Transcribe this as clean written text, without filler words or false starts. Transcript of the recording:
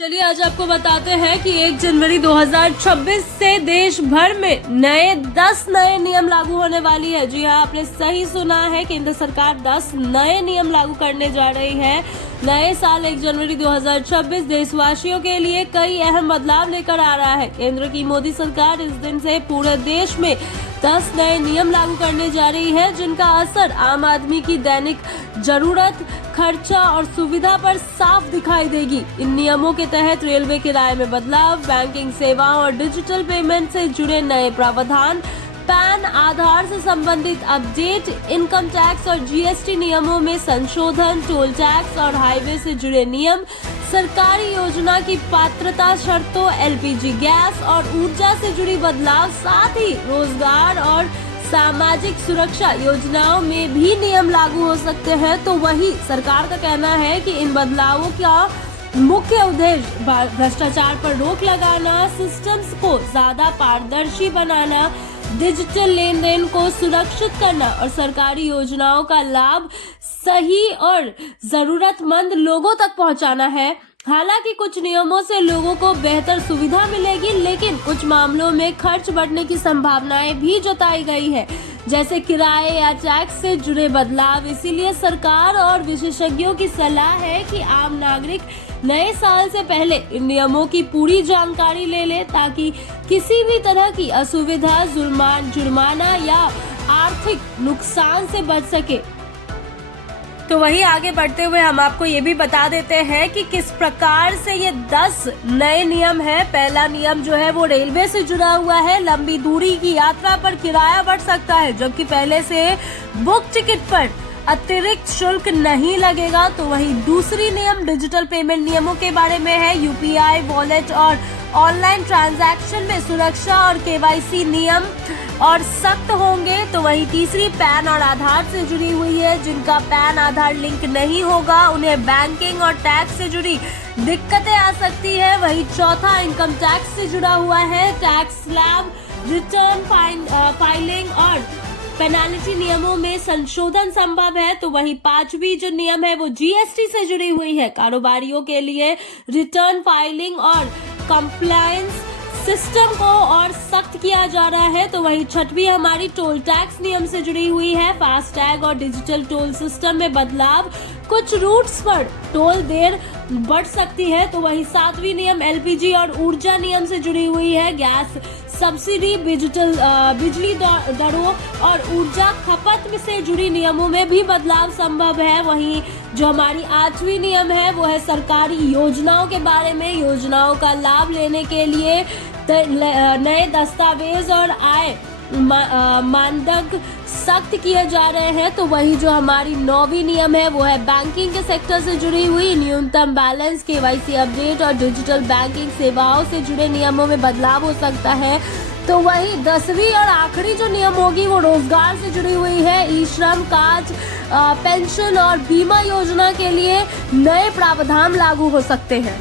चलिए आज आपको बताते हैं कि 1 जनवरी 2026 से देश भर में 10 नए नियम लागू होने वाली है। जी हाँ, आपने सही सुना है। केंद्र सरकार 10 नए नियम लागू करने जा रही है। नए साल 1 जनवरी 2026 देशवासियों के लिए कई अहम बदलाव लेकर आ रहा है। केंद्र की मोदी सरकार इस दिन से पूरे देश में 10 नए नियम लागू करने जा रही है, जिनका असर आम आदमी की दैनिक जरूरत, खर्चा और सुविधा पर साफ दिखाई देगी। इन नियमों के तहत रेलवे किराए में बदलाव, बैंकिंग सेवाओं और डिजिटल पेमेंट से जुड़े नए प्रावधान, पैन, आधार से संबंधित अपडेट, इनकम टैक्स और जीएसटी नियमों में संशोधन, टोल टैक्स और हाईवे से जुड़े नियम, सरकारी योजना की पात्रता शर्तों, एलपीजी गैस और ऊर्जा से जुड़ी बदलाव, साथ ही रोजगार और सामाजिक सुरक्षा योजनाओं में भी नियम लागू हो सकते हैं। तो वही सरकार का कहना है कि इन बदलावों का मुख्य उद्देश्य भ्रष्टाचार पर रोक लगाना, सिस्टम्स को ज्यादा पारदर्शी बनाना, डिजिटल लेन देन को सुरक्षित करना और सरकारी योजनाओं का लाभ सही और जरूरतमंद लोगों तक पहुंचाना है। हालांकि कुछ नियमों से लोगों को बेहतर सुविधा मिलेगी, लेकिन कुछ मामलों में खर्च बढ़ने की संभावनाएं भी जताई गई है, जैसे किराए या टैक्स से जुड़े बदलाव। इसीलिए सरकार और विशेषज्ञों की सलाह है कि आम नागरिक नए साल से पहले इन नियमों की पूरी जानकारी ले ले, ताकि किसी भी तरह की असुविधा, जुर्माना या आर्थिक नुकसान से बच सके। तो वही आगे बढ़ते हुए हम आपको ये भी बता देते हैं कि किस प्रकार से ये 10 नए नियम है। पहला नियम जो है वो रेलवे से जुड़ा हुआ है। लंबी दूरी की यात्रा पर किराया बढ़ सकता है, जबकि पहले से बुक टिकट पर अतिरिक्त शुल्क नहीं लगेगा। तो वही दूसरी नियम डिजिटल पेमेंट नियमों के बारे में है। यूपीआई, वॉलेट और ऑनलाइन ट्रांजैक्शन में सुरक्षा और केवाईसी नियम और सख्त होंगे। तो वही तीसरी पैन और आधार से जुड़ी हुई है। जिनका पैन आधार लिंक नहीं होगा, उन्हें बैंकिंग और टैक्स से जुड़ी दिक्कतें आ सकती है। वही चौथा इनकम टैक्स से जुड़ा हुआ है। टैक्स स्लैब, रिटर्न फाइलिंग और पेनाल्टी नियमों में संशोधन संभव है। तो वही पांचवी जो नियम है वो जीएसटी से जुड़ी हुई है। कारोबारियों के लिए रिटर्न फाइलिंग और कंप्लायंस सिस्टम को और सख्त किया जा रहा है। तो वही छठवीं हमारी टोल टैक्स नियम से जुड़ी हुई है। फास्टैग और डिजिटल टोल सिस्टम में बदलाव, कुछ रूट्स पर टोल देर बढ़ सकती है। तो वही सातवीं नियम एलपीजी और ऊर्जा नियम से जुड़ी हुई है। गैस सब्सिडी, बिजली दरों और ऊर्जा खपत से जुड़ी नियमों में भी बदलाव संभव है। वहीं जो हमारी 8वीं नियम है वो है सरकारी योजनाओं के बारे में। योजनाओं का लाभ लेने के लिए नए दस्तावेज और आय मानदंड सख्त किए जा रहे हैं। तो वही जो हमारी 9वीं नियम है वो है बैंकिंग के सेक्टर से जुड़ी हुई। न्यूनतम बैलेंस, केवाईसी अपडेट और डिजिटल बैंकिंग सेवाओं से जुड़े नियमों में बदलाव हो सकता है। तो वही 10वीं और आखिरी जो नियम होगी वो रोजगार से जुड़ी हुई है। ई श्रम कार्ड, पेंशन और बीमा योजना के लिए नए प्रावधान लागू हो सकते हैं।